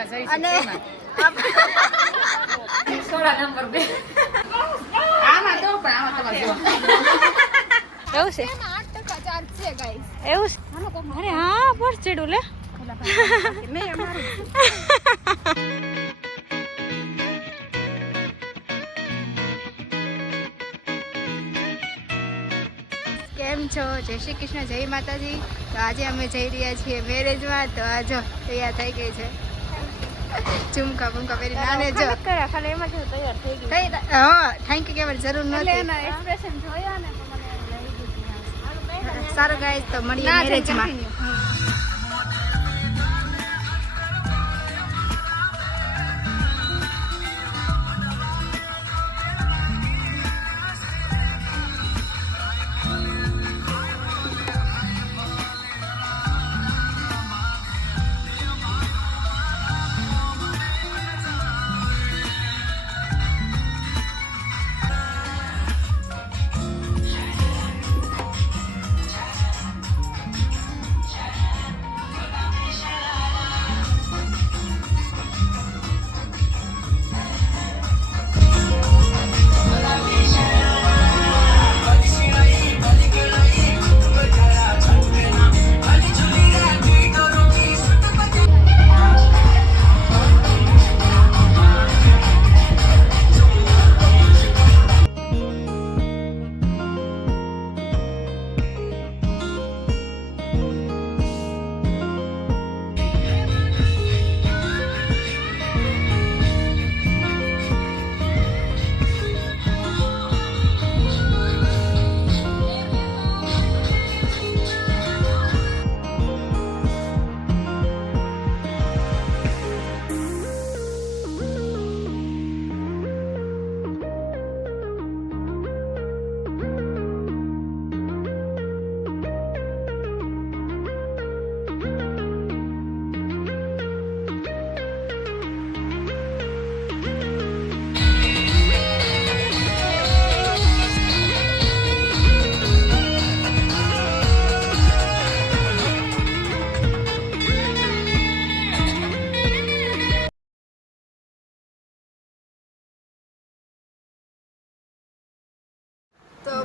લેવા જઈશું અને તેમાં. નંબર બે. આમાં તો પણ આમાં તમારે જો. એવું છે? એમાં આઠ ટકા ચાર્જ છે ગાઈસ એવું છે? અરે હા પર ચડ્યું લે. કેમ છો? જય શ્રી કૃષ્ણ જય માતાજી. તો આજે અમે જઈ રહ્યા છીએ મેરેજમાં. તો આ જો તૈયાર થઈ ગઈ છે. ઝુમકા બુમકા પહેરી નાને જો. ખાલી એમાં કેવું તૈયાર થઈ ગઈ. હા થેન્ક યુ કહેવાની જરૂર એટલે એના એક્સપ્રેશન જોયા ને તો મને સારું ગાઈસ તો મળીએ મેરેજમાં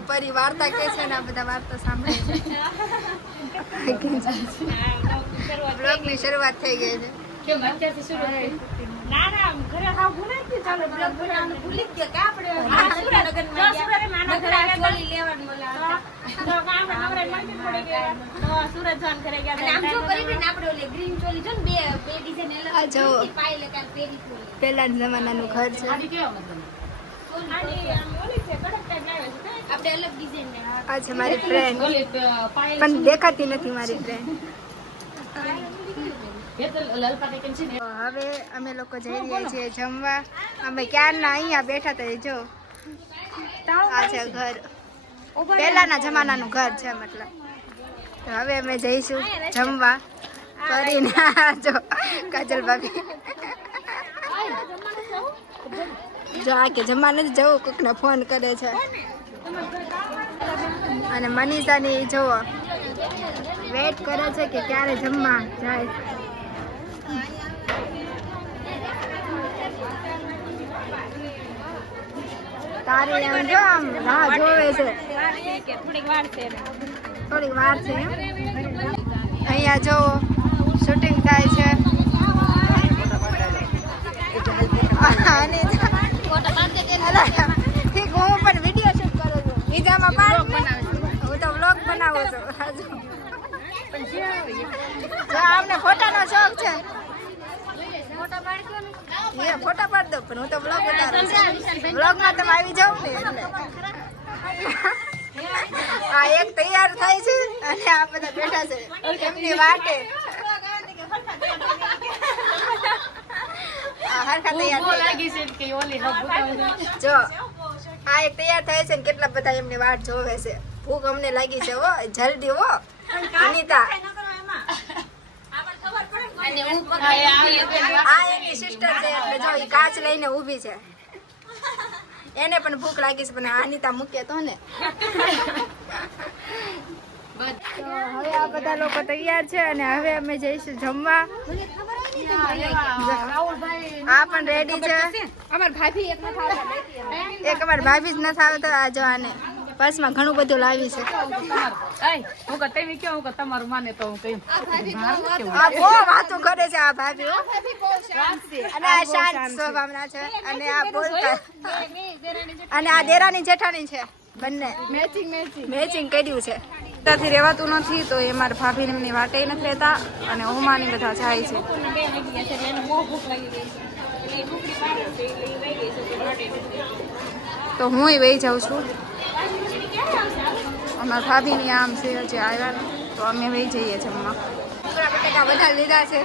પરી વાર્તા કે છે ને આ બધા વાર્તા સાંભળે છે બ્લોગની શરૂઆત થઈ ગઈ છે કેમ અત્યારથી શરૂ ના ના ઘરે હાવ ભૂલાઈ ગયું ચાલો બ્લોગ બનાવવાનું ભૂલી જ ગયા કે આપણે આ સુરતનગરમાં ગયા. નગરા ચોલી લેવાનું બોલાવતા. તો આપણે મંદિર પડી ગયા. તો સુરત જવાનું ઘરે ગયા અને આમ જો કરી ને આપણે ઓલી green ચોલી જો ને બે બે આ જો. પહેરી હતી જમાનાનું ઘર છે આની કેવા મતલબ? આની આમ આ મારી ફ્રેન્ડ પણ દેખાતી નથી મારી ફ્રેન્ડ હવે અમે લોકો જઈ રહ્યા છીએ જમવા. અમે ક્યારના અહીંયા બેઠા હતા જો. આ છે ઘર. પહેલાના જમાનાનું ઘર છે મતલબ. હવે અમે જઈશું જમવા. કરીને જો કાજલ ભાભી. જો આ કે જમવા નથી જવું, કોકને ફોન કરે છે. અને મનીષાની જુઓ. વેટ કરે છે કે ક્યારે જમવા જાય. તારી એમ જો આમ રાહ જોવે છે. થોડીક વાર છે અહીંયા જો શૂટિંગ થાય છે. અને ઠીક, હું પણ વીડિયો શૂટ કરું છું. બીજામાં પાડ હું તો વ્લોગ બનાવો છું. જો ફોટાનો શોખ છે. ફોટા પાડ દો પણ હું તો વ્લોગ ઉતારું છું. વ્લોગમાં તમે આવી જાવ ને આ એક તૈયાર થાય છે અને આ બધા બેઠા છે. એમની વાટે. જો આ એક તૈયાર થાય છે ને કેટલા બધા એમની વાટ જોવે છે. ભૂખ અમને લાગી છે હો જલ્દી હો. અનિતા. આ એની સિસ્ટર છે એટલે જો કાચ લઈને ઊભી છે. એને પણ ભૂખ લાગી છે પણ અનિતા મૂકે તો ને. તો હવે આ બધા લોકો તૈયાર છે અને હવે અમે જઈશું જમવા. આ પણ રેડી છે. અમાર ભાભી એક નથી. એક જ નથી આવતો આ જો આને પર્સમાં ઘણું બધું લાવી છે. હું કહું, તમે કહો, હું તમારું માને તો હું કહ્યું. આ બહુ વાતો કરે છે આ ભાભી અને આ શાંત સ્વભાવના છે. અને આ બોલતા અને આ દેરાની જેઠાણી છે બંને. Matching matching. મેચિંગ કર્યું છે. ત્યાંથી રહેવાતું નથી તો એ મારા ભાભી એમની વાટે નથી રહેતા અને ઓમાની બધા જાય છે. તો એટલે એ વહી હું જાઉં છું? અમારા ભાભીની આમ છે હજી આવ્યા ને તો અમે વહી જઈએ જમવા બટાકા બધા લીધા છે.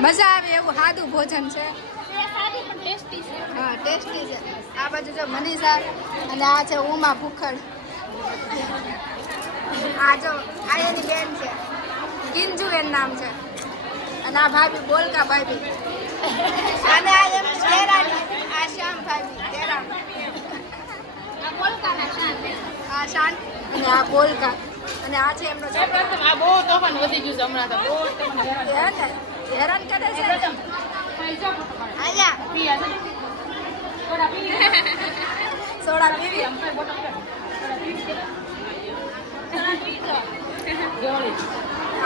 મજા આવે એવું સાદું ભોજન છે. હા ટેસ્ટી છે. આ બાજુ જો મનીષા અને આ છે ઉમા ભૂખડ. આ જો આ એની બેન છે. ગિંજુ એનું નામ છે. અને આ ભાભી બોલકા ભાભી. અને આ એમ શેરાની આ શ્યામ ભાભી દેરાણી આ શાન શાંત અને આ બોલકા. અને આ છે એમનો છોકરો આ બહુ તોફાન વધી ગયું છે હમણાં તો. બહુ હેરાન કરે છે. સોડા પીવી.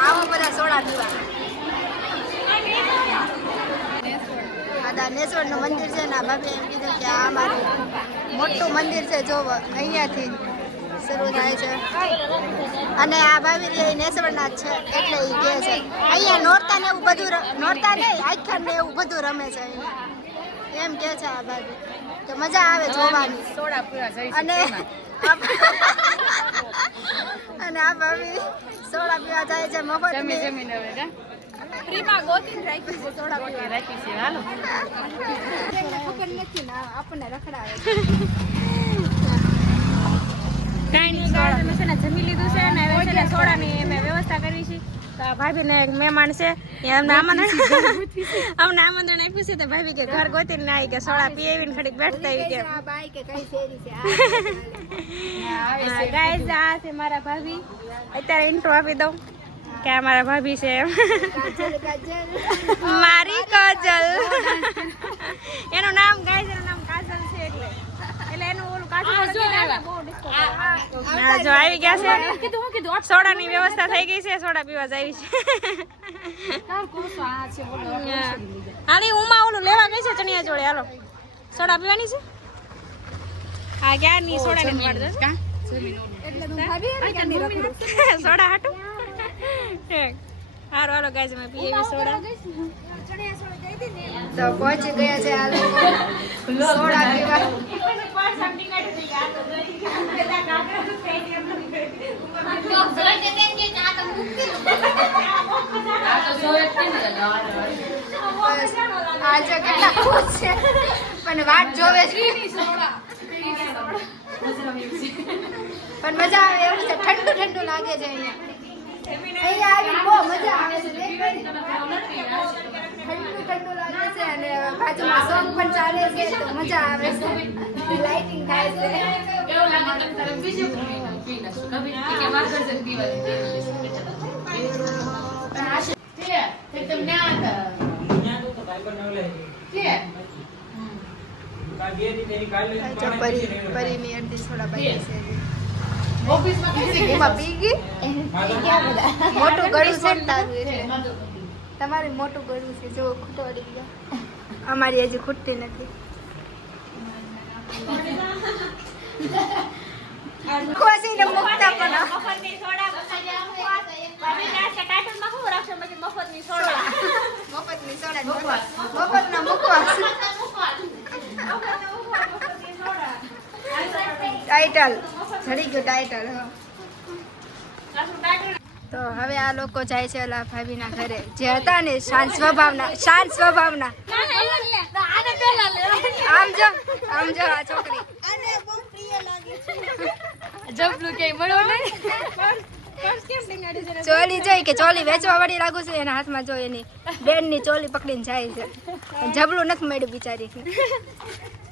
આવો બધા સોડા પીવા. આ દાનેશ્વરનું મંદિર છે ને આ કે આ મારું મોટું મંદિર છે જો અહીંયાથી. શરૂ થાય છે. અને આ ભાવી રહી નેસવરના જ છે એટલે એ કહે છે. અહીંયા નોરતા ને એવું બધું નોરતા નહીં આખ્યાન ને એવું બધું રમે છે અહીંયા. એમ કે છે આ ભાભી કે મજા આવે જોવાની. અને અને આ ભાભી સોડા પીવા જાય છે મફત જમી હવે ફ્રીમાં ગોતીને રાખી છે સોડા ગોતી રાખી છે હાલો. ખબર નથી ને આપણને રખડાવે કાંઈ નહીં અમે છે ને જમી લીધું છે ને હવે છે ને સોડાની અમે વ્યવસ્થા કરી છે. તો આ ભાભીને એક મહેમાન છે. એ અમને આમંત્રણ અમને આમંત્રણ આપ્યું છે તો ભાભી કે ઘર ગોતીને ના આવી કે સોડા પી આવીને ઘડીક બેઠતા આવી કે. આ બાઈ કે કઈ શેરી છે ગાઈઝ આ છે. મારા ભાભી. અત્યારે ઇન્ટ્રો આપી દઉં કે આ મારા ભાભી છે મારી કાજલ. એનું નામ ગાઈઝ એનું નામ કાજલ છે એટલે એટલે એનું ઓલું કાજલ બહુ disco કરે. હા જો આવી ગયા છે. કીધું હું કીધું સોડાની વ્યવસ્થા થઈ ગઈ છે સોડા પીવા જાય છે. આની ઉમા ઓલું લેવા ગઈ છે ચણિયા જોડે હાલો. સોડા પીવાની છે? હા ક્યારની સોડાની પાડ દે સોડા હાટું? હારું હાલો ગાઈઝ મેં પી એવી સોડા. તો પહોંચી ગયા છે આ લોકો સોડા પીવા આ તો જોયે જ છે ને દાદા. બસ આજે કેટલા ખુશ છે. પણ વાટ જોવે છે પણ મજા આવે એવું છે ઠંડુ ઠંડુ લાગે છે અહીંયા. અહીંયા આવી બહુ મજા આવે છે ઠંડુ ઠંડુ લાગે છે અને બાજુમાં સોંગ પણ ચાલે છે તો મજા આવે છે લાઇટિંગ થાય છે એવું લાગે તો તારે બીજે પી નાખશું. કભી કે માર ઘર પીવા છે, તે તમને આ હતા. છે. પરી પરીની અડધી થોડા બાકી છે. એમાં પી ગઈ? મોટું ગળું છે એટલે માધુ. મોટું ગળું છે. જો ખૂટો અડી ગયો અમારી હજી ખૂટતી નથી. ખોસીને મુકતા પણ. મફતની સોડા મફતની સોડા. મફતની સોડા મફતના મુકવા. ટાઇટલ ચડી ગયો ટાઈટલ તો હવે આ લોકો જાય છે ઓલા ભાભીના ઘરે. જે હતા ને શાંત સ્વભાવના શાંત સ્વભાવના. આમ જો આમ જો આ છોકરી. જબલું ક્યાંય મળ્યો નહીં. ચોલી જોઈ કે ચોલી વેચવા વાળી લાગુ છે એના હાથમાં જોઈ એની બેનની ચોલી પકડીને જાય છે. જબલું નથી મળ્યું બિચારી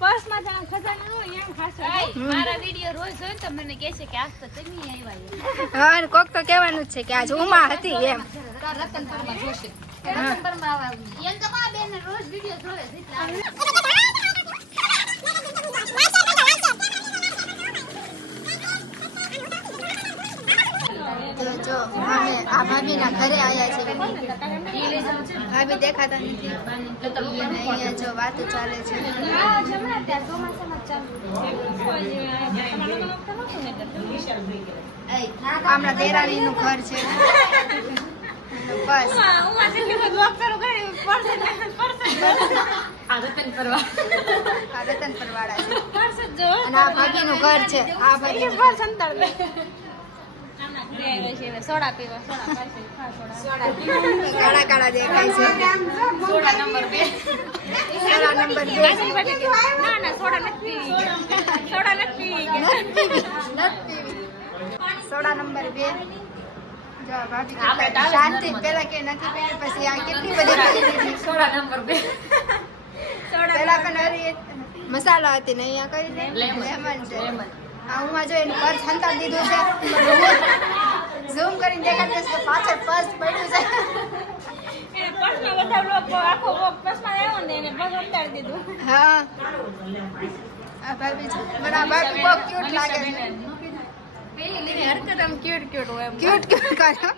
પર્સમાં જાણ ખજાનો નો એમ ખાસ. મારા વિડિયો રોજ જોઈ તો મને કહે છે કે આજ તો તમે આવ્યા હા અને કોક તો કહેવાનું જ છે કે આજ ઉમા હતી એમ. રતનપુરમાં જોશે. રતનપુરમાં આવા એમ. તો મા બેન રોજ વીડિયો જોવે એટલે આવે. જો અમે આ ભાભીના ઘરે આવ્યા છે. ભાભી દેખાતા નથી. અને અહીંયા જો વાતો ચાલે છે. આમના દેરાણીનું ઘર છે. બસ. ઉમા જેટલી બધી walk કરી, purse એટલે- purse જ જોવે. આ રતનપુરમાં આ રતનપર વાળા છે. અને આ ભાગીનું ઘર છે. આ ભાભી purse અંતર દે. આમના ઘરે આવ્યા છીએ હવે સોડા પીવા સોડા સોડા. કાળા કાળા દેખાય છે. સોડા નંબર બે. નંબર ના ના સોડા નથી સોડા નથી. સોડા નંબર બે. શાંતિ પેલા કે નથી પીવી પછી આ કેટલી બધી સોડા નંબર બે. પેલા પણ મસાલા હતી ને અહીંયા કઈ છે. Lemon. લેમન. હું જો એનું પર્સ હંતાડી દીધું છે. ઝૂમ કરીને દેખાડે છે પાછળ પર્સ પડ્યું છે. એને પર્સમાં બધા લોકો આખો પર્સમાં આવ્યો ને એને પગ અંતાડી દીધું. હા. આ ભાભી મને આ ભાભી બહુ ક્યુટ લાગે છે. પેલી લીધી હરકત આમ ક્યુટ ક્યુટ હોય ક્યુટ ક્યુટ કરો.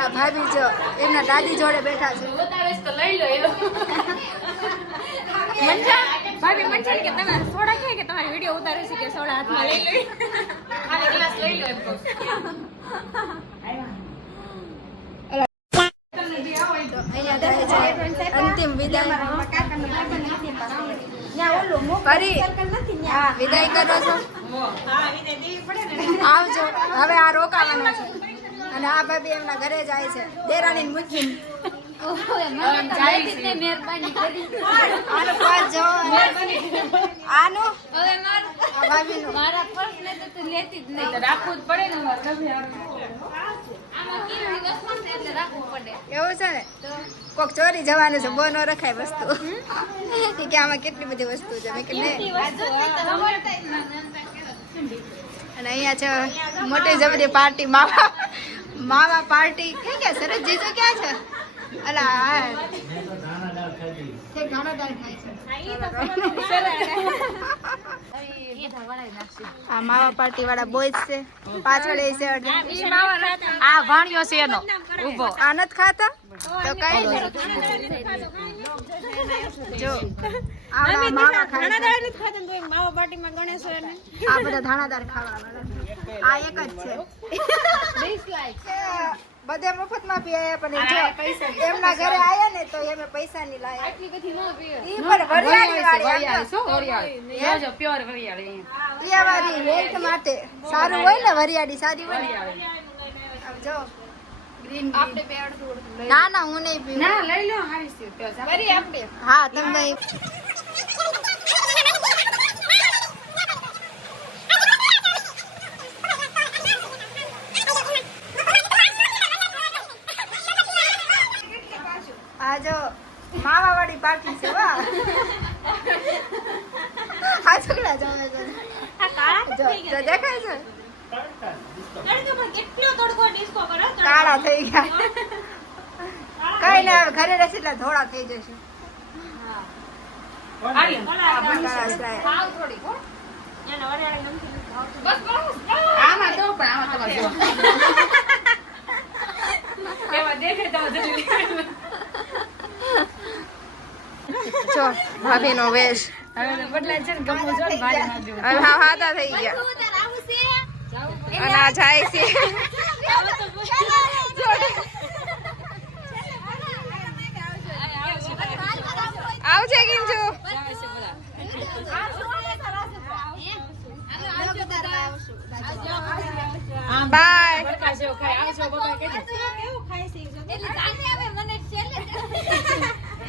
આ ભાભી જો એમના દાદી જોડે બેઠા છે. બતાવે તો લઈ લો એવું મંજા? ભાભી મંજા કે તમે સોડા કે કે તમારી વિડિયો ઉતારે છે કે સોડા હાથમાં લઈ લઈ ખાલી ગ્લાસ લઈ લો એમ કહું. અંતિમ વિદાય. વિદાય કરો છો. આવજો. હવે આ રોકાવાનું છે. અને આ ભાભી એમના ઘરે જાય છે. દેરાણી મૂકીને. હવે જાય છે. મહેરબાની કરી. આનું પાસ જો. આનું? હવે માર આ ભાભીનું. મારા પર્સ ને તો તું લેતી જ નહીં. તો રાખવું જ પડે ને અમારે ગમે આવે. આમાં કેવી વસ્તુ છે એટલે રાખવું પડે. એવું છે ને? કોક ચોરી જવાનું છે બહુ ન રખાય વસ્તુ. કે આમાં કેટલી બધી વસ્તુ છે? મેં કે નહીં અને અહીંયા છે મોટી જબરી પાર્ટી માવા માવા પાર્ટી. કે ક્યાં સરસ જીજો ક્યાં છે? આ. તે દાણાદાર ખાય છે આ માવા પાર્ટી વાળા બોયઝ છે. પાછળ એ છે આ ભાણિયો છે એનો. ઊભો આ નથી ખાતા? તો કઈ નહીં. જો આવડા માવા ખાય માવા પાર્ટીમાં ગણેશ આ બધા ધાણાદાર ખાવા આ એક જ છે. બધે મફતમાં પી આયા પણ એમના ઘરે આયા ને તો એમે પૈસા ની લાયા. ઈ પણ વરિયાળી વાળી વરિયાળી જો જો પ્યોર વરિયાળી ઈ વાળી હેલ્થ માટે સારું હોય ને વરિયાળી સારી હોય ને? જો. ના ના હું નહીં પીવું. ના લઈ લો હારી છે પ્યોર વરી આપણે. હા તમે આ જો માવા વાળી પાર્ટી છે વાહ આ છોકરા જમે છે આ કાળા થઈ ગયા દેખાય છે. કાળા થઈ ગયા. કઈ ના ઘરે રહેશે એટલે ધોળા થઈ જશે. હો આમાં દો પણ આમાં તમારે જો એમાં દેખે તો જો ભાભીનો વેશ. હવે બદલાય છે ને જો ને હવે હા હાથા થઈ ગયા. અને આ જાય છે. આવજે કિંજુ બાય. આવજો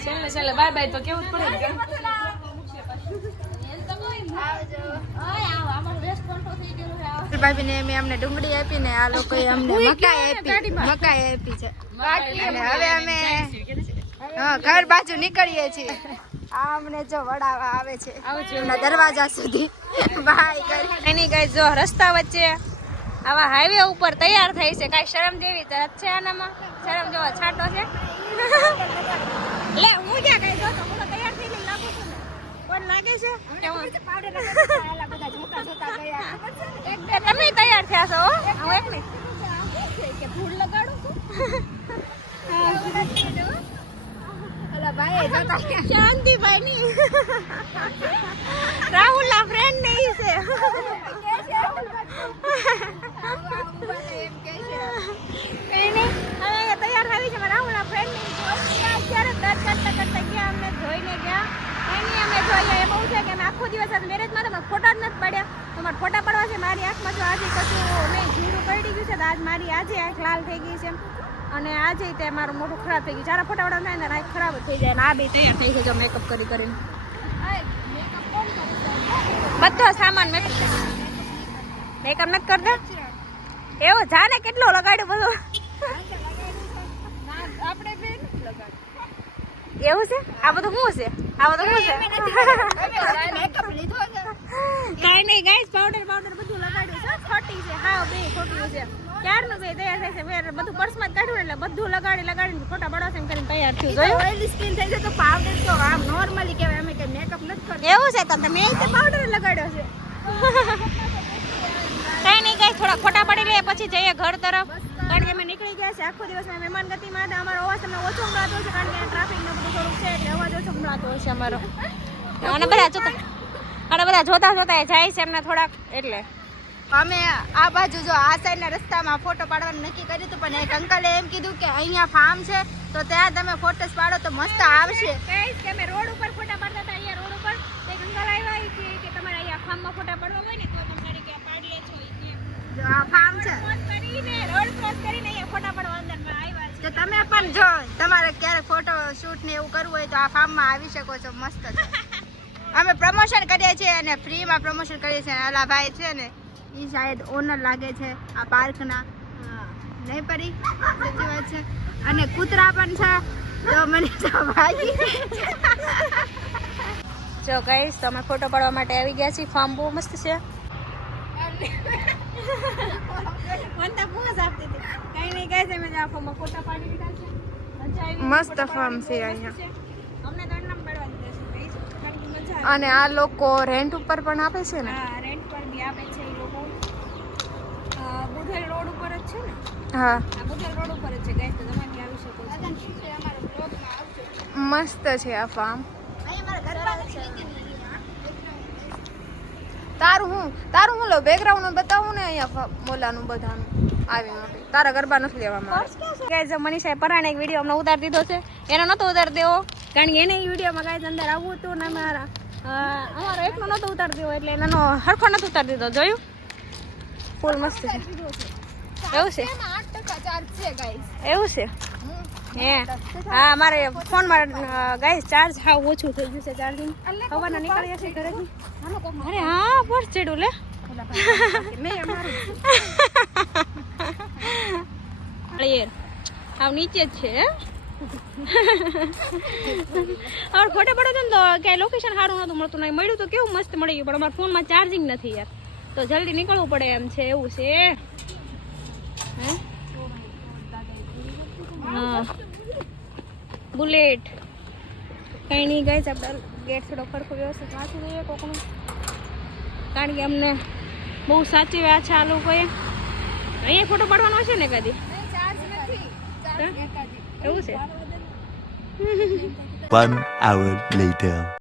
છેલ્લે છેલ્લે બાય બાય તો કેવું જ પડે ને કેમ? ભાભી ને મેં અમને ડુંગળી આપી ને આ લોકોએ અમને મકાઈ આપી મકાઈ આપી છે. અને હવે અમે હા ઘર બાજુ નીકળીએ છીએ. આ અમને જો વડાવા આવે છે. એમના દરવાજા સુધી. બાય કરી એની કઈ જો રસ્તા વચ્ચે આવા હાઈવે ઉપર તૈયાર થઈ છે. કાંઈ શરમ જેવી તરત છે આનામાં? શરમ જેવો છાંટો છે? લે હું ક્યાં કઈ જોતો? હું તો તૈયાર થઈ લાગુ છું ને. છે તમે તૈયાર થયા છો હું? એક નહીં ઓલા ભાઈ જોતા શાંતિભાઈ ની રાહુલ ના ફ્રેન્ડ નહીં છે. કઈ નહીં હવે તૈયાર થઈ છે મારા રાહુલના ફ્રેન્ડની અત્યારે દર્દ કરતા કરતા ગયા અમને જોઈને ગયા. એની અમે જોઈએ એ બહુ છે કે અમે આખો દિવસ આજ મેરેજમાં તો ફોટા જ નથી પડ્યા. તમારે ફોટા પડવા છે, મારી આંખમાં જો આજે કશું નહીં જીરું પડી ગયું છે, તો આજ મારી આજે આંખ લાલ થઈ ગઈ છે અને આજે તે મારું મોઢું ખરાબ થઈ ગયું જ્યારે ફોટા વડા થાય ને આંખ ખરાબ થઈ જાય ને આ બે તૈયાર થઈ ગઈ જો મેકઅપ કરી કરીને. બધો સામાન મેકઅપ મેકઅપ નથી કરતા? એવો જાને કેટલો લગાડ્યું બધું. એવું છે? આ બધું શું છે? આ બધું શું છે? કાઈ નહીં ગાઈસ પાવડર પાવડર બધું લગાડ્યું છે. ખોટી છે. હા બે ખોટી છે. ક્યારનું બે તૈયાર થાય છે. મેં બધું પર્સમાં જ કાઢ્યું એટલે બધું લગાડી લગાડીને ફોટા પડવા એમ કરીને તૈયાર થયું. જોયું? ઓઇલી સ્કિન થઈ છે તો પાવડર તો આમ નોર્મલી કહેવાય. અમે કે મેકઅપ નથી કરતા. એવું છે? તો તમે તો પાવડર લગાડ્યો છે? કઈ નહીં ગાઈસ થોડા ખોટા પડી લે પછી જઈએ ઘર તરફ. કારણ કે અમે નીકળી ગયા છે આખો દિવસ મહેમાન ગતિમાં હતા. અમારો અવાજ તમને ઓછો સંભળાતો હશે કારણ કે ટ્રાફિક ને બધું થોડુંક છે એટલે અવાજ ઓછો સંભળાતો હશે અમારો. અને બધા જોતા અને બધા જોતા જોતા એ જાય છે એમને થોડાક એટલે. અમે આ બાજુ જો આ સાઈડના રસ્તામાં ફોટો પાડવાનું નક્કી કર્યું હતું પણ એક અંકલે એમ કીધું કે અહીંયા ફાર્મ છે તો ત્યાં તમે ફોટોસ પાડો તો મસ્ત આવશે. કે અમે રોડ ઉપર ફોટા પાડતા હતા અહીંયા રોડ ઉપર. એક અંકલ આવ્યા ઈ કે કે તમારે અહીંયા ફાર્મમાં ફોટા પાડવા હોય ને આવ્યા છે. તો તમે પણ જો તમારે ક્યારેક ફોટો શૂટ ને એવું કરવું હોય તો આ ફાર્મમાં આવી શકો છો મસ્ત છે. અમે પ્રમોશન કરીએ છીએ અને ફ્રીમાં પ્રમોશન કરીએ છીએ. અલા ભાઈ છે ને એ શાયદ ઓનર લાગે છે આ પાર્કના નહીં પરી સાચી વાત છે. અને કૂતરા પણ છે. તો મને ભાઈ જો ગાઈસ તમે ફોટો પાડવા માટે આવી ગયા છીએ. ફાર્મ બહુ મસ્ત છે. મસ્ત ફાર્મ છે અહીંયા. છે અને આ લોકો રેન્ટ ઉપર પણ આપે છે ને? હા રેન્ટ પર બી આપે છે એ લોકો. બુધેલ રોડ ઉપર જ છે ને? હા. આ બુધેલ રોડ ઉપર જ છે ગાઈસ તો તમે આવી શકો છો. મસ્ત છે આ ફાર્મ તારું હું? તારું હું લો બેકગ્રાઉન્ડ બતાવું ને અહીંયા મોલાનું બધાનું આવી માટે. તારા ગરબા નથી લેવામાં ગાઈઝ મનીષાએ પરાણે એક વીડિયો અમને ઉતારી દીધો છે. એનો નતો ઉતારી દેવો. કારણ કે એને એ વિડીયોમાં ગાઈઝ અંદર આવવું હતું ને અમારા અ, અમારો એકનો નતો ઉતારી દેવો એટલે એનો હરખો નતો ઉતારી દીધો. જોયું? ફૂલ મસ્ત છે. એવું છે? એવું છે? હે. હા, મારે ફોનમાં ગાઈસ ચાર્જ હાવ ઓછું થઈ ગયું છે ચાર્જિંગ હવાના નીકળ્યા છે ઘરેથી. અરે હા પર ચડ્યું લે. અળિયેર નીચે જ છે, હે? હવે ફોટો પડો ને તો ક્યાંય લોકેશન સારું નતું મળતું નહીં મળ્યું તો કેવું મસ્ત મળી ગયું અમારા ફોનમાં ચાર્જિંગ નથી યાર. તો જલ્દી નીકળવું પડે એમ છે, એવું છે હે? હા. બુલેટ. કંઈ નહીં ગઈ આપણે ગેટ થોડો ફરકો વ્યવસ્થિત વાંચી દઈએ કોકનું. કારણ કે અમને બહુ સાચવ્યા છે આ લોકોએ. અહીંયા ફોટો પાડવાનો હશે ને કદી એવું છે? One hour later.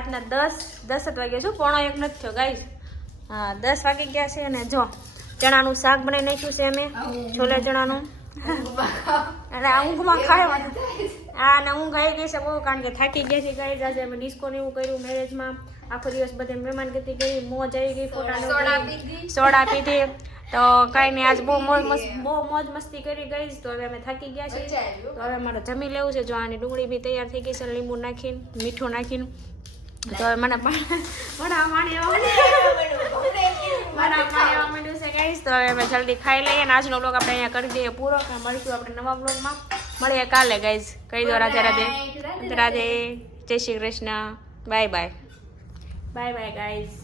રાતના દસ દસ જ વાગ્યા છું પોણો એક નથી થયો ગાય હા દસ વાગી ગયા છે અને જો ચણાનું શાક બનાવી નાખ્યું છે અમે છોલે ચણાનું. અને આ ઊંઘમાં ખાય. હા અને ઊંઘ આવી ગઈ છે બહુ કારણ કે થાકી ગયા છે ગાઈઝ આજે અમે ડિસ્કો ને એવું કર્યું મેરેજમાં આખો દિવસ બધે મહેમાન ગતિ ગઈ મોજ આવી ગઈ ફોટા સોડા પીધી. તો કાંઈ નહીં આજ બહુ મોજ મસ્ત બહુ મોજ મસ્તી કરી ગઈ તો હવે અમે થાકી ગયા છીએ. તો હવે મારે જમી લેવું છે. જો આની ડુંગળી બી તૈયાર થઈ ગઈ છે લીંબુ નાખીને મીઠું નાખીને. તો હવે મને મોઢા પાણી આવવા પાણી આવવા માંડ્યું છે ગાઈસ તો હવે જલ્દી ખાઈ લઈએ અને આજનો બ્લોગ આપણે અહીંયા કરી દઈએ પૂરો. મળીશું આપણે નવા બ્લોગમાં મળીએ કાલે ગાઈઝ કહી દો રાધે રાધે. રાધે. જય Shri Krishna. Bye bye bye bye guys